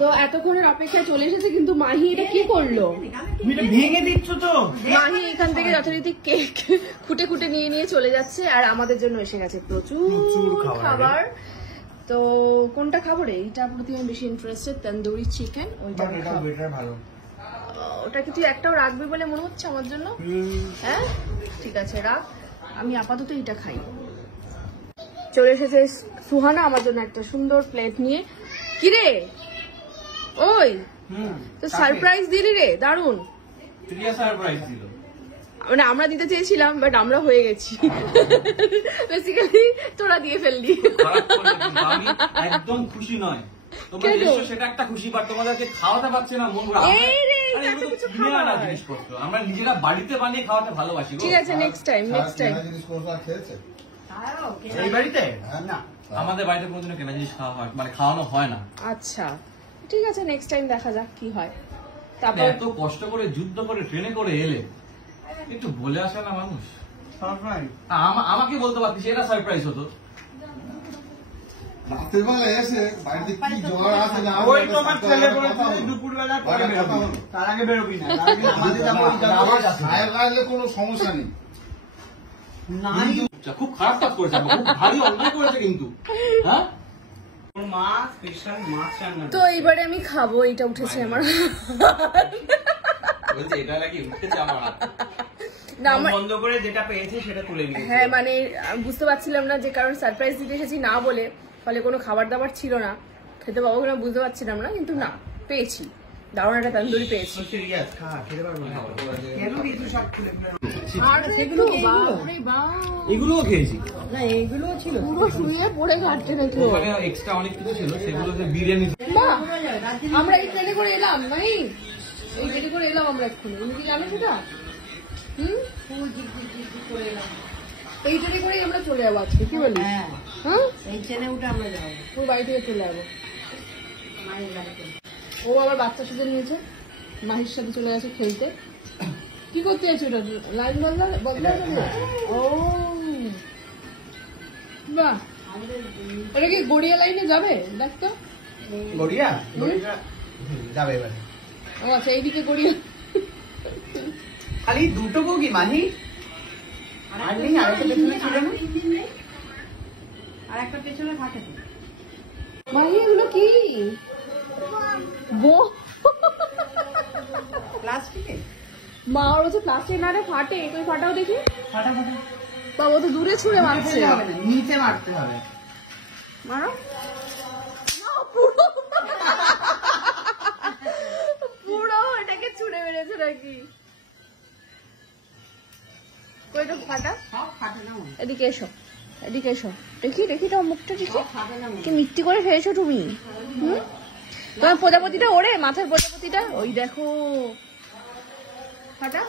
তো এতক্ষণের অপেক্ষায় চলে এসেছে, কিন্তু মাহি এটা কি করলো? ভেঙে দিচ্ছ তো। মাহি এখান থেকে যথারীতি কেক খুঁটে খুঁটে নিয়ে নিয়ে চলে যাচ্ছে, আর আমাদের জন্য এসে গেছে প্রচুর খাবার। তো কোনটা খাবো রে? এইটা প্রতি আমি বেশি ইন্টারেস্টেড, তন্দুরি চিকেন। ওইটা ভালো। ওটা কি তুই একটাও রাখবি বলে মনে হচ্ছে আমার জন্য? হ্যাঁ ঠিক আছে রাখ, আমি আপাতত এটা খাই। চলে এসেছে সুহানা আমার জন্য একটা সুন্দর প্লেট নিয়ে। কি রে ওই তো সারপ্রাইজ দিলি রে, দারুন। সারপ্রাইজ দিল মানে আমরা দিতে চেয়েছিলাম, বাট আমরা হয়ে গেছি। বেসিক্যালি তোরা দিয়ে ফেললি। আমি একদম খুশি নয়, সেটা একটা খুশি, বাট তোমাদেরকে খাওয়াতে পারছে না মন। আমরা নিজেরা বাড়িতে বানিয়ে খাওয়াতে ভালোবাসি। ঠিক আছে নেক্সট টাইম এই বাড়িতে না, আমাদের বাড়িতে কোনোদিনও কেনা জিনিস খাওয়া হয় মানে খাওয়ানো হয় না। আচ্ছা ঠিক আছে নেক্সট টাইম দেখা যাক কি হয়। তারপর এত কষ্ট করে যুদ্ধ করে ট্রেনে করে এলে একটু বলে আসে না মানুষ। আমাকে বলতে পারতিস, এটা সারপ্রাইজ হতো। কোনো সমস্যা নেই, খুব খারাপ কাজ করেছে, খুব ভারী অন্যায় করেছে কিন্তু। হ্যাঁ তো এইবারে আমি খাবো, এটা উঠেছে আমার। এটা নাকি উঠেছে আমার বন্ধ করে যেটা পেয়েছে সেটা তুলে নিয়েছে। হ্যাঁ মানে বুঝতে পারছিলাম না যে, কারণ সারপ্রাইজ দিতে এসেছি না বলে, ফলে কোনো খাবার দাবার ছিল না, খেতে পাবো কিনা বুঝতে পারছিলাম না, কিন্তু না পেয়েছি, দারুণ একটা তন্দুরি পেয়েছি। এগুলোও খেয়েছি না, এগুলো ছিল পুরো শুয়ে পড়ে ঘাটতে নাকি এক্সট্রা অনেক কিছু ছিল, সেগুলো বিরিয়ানি। আমরা এই ট্রেনে করে এলাম, নাই এই ট্রেনে করে এলাম আমরা এক্ষুনি, তুমি কি জানো সেটা? এই ট্রেনে করে আমরা চলে যাবো আজকে, কি বলি? হ্যাঁ এই ট্রেনে উঠে আমরা যাবো, ওর বাড়ি থেকে চলে যাবো। ও আবার বাচ্চা সাথে নিয়েছে, মাহির সাথে চলে গেছে খেলতে। কি করতে যাচ্ছে ওটা? লাইন বদলা ও বাহ, এটা কি গড়িয়া লাইনে যাবে? দেখ তো গড়িয়া যাবে এবারে। ও আচ্ছা এইদিকে গড়িয়া। খালি দুটো বগি মাহি, আর নেই আরেকটা পেছনে ছিল না, আর একটা পেছনে থাকে। মাহি এগুলো কি? প্লাস্টিকে? মা ওর হচ্ছে প্লাস্টিক না রে, ফাটে, তুই ফাটাও দেখি। ফাটা ফাটা বাবা তো দূরে ছুঁড়ে মারছে। নিচে মারতে হবে। মারো না, পুরো পুরো এটাকে ছুঁড়ে মেরেছে নাকি? কইটা ফাটা? সব ফাটে না, এদিকে এসো, এদিকে এসো, দেখি দেখি তোমার মুখটা দেখি, কি মিথ্যি করে ফেলেছো তুমি। তোমার প্রজাপতিটা ওরে, মাথার প্রজাপতিটা ওই দেখো ফাটা।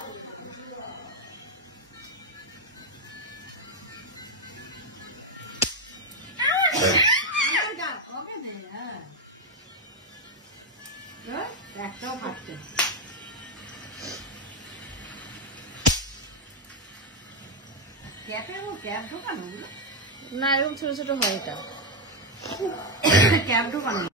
একটাও ফাটছে ক্যাপ ঢোকানো না, এরকম ছোট ছোট হয় এটা ক্যাপ ঢোকানো।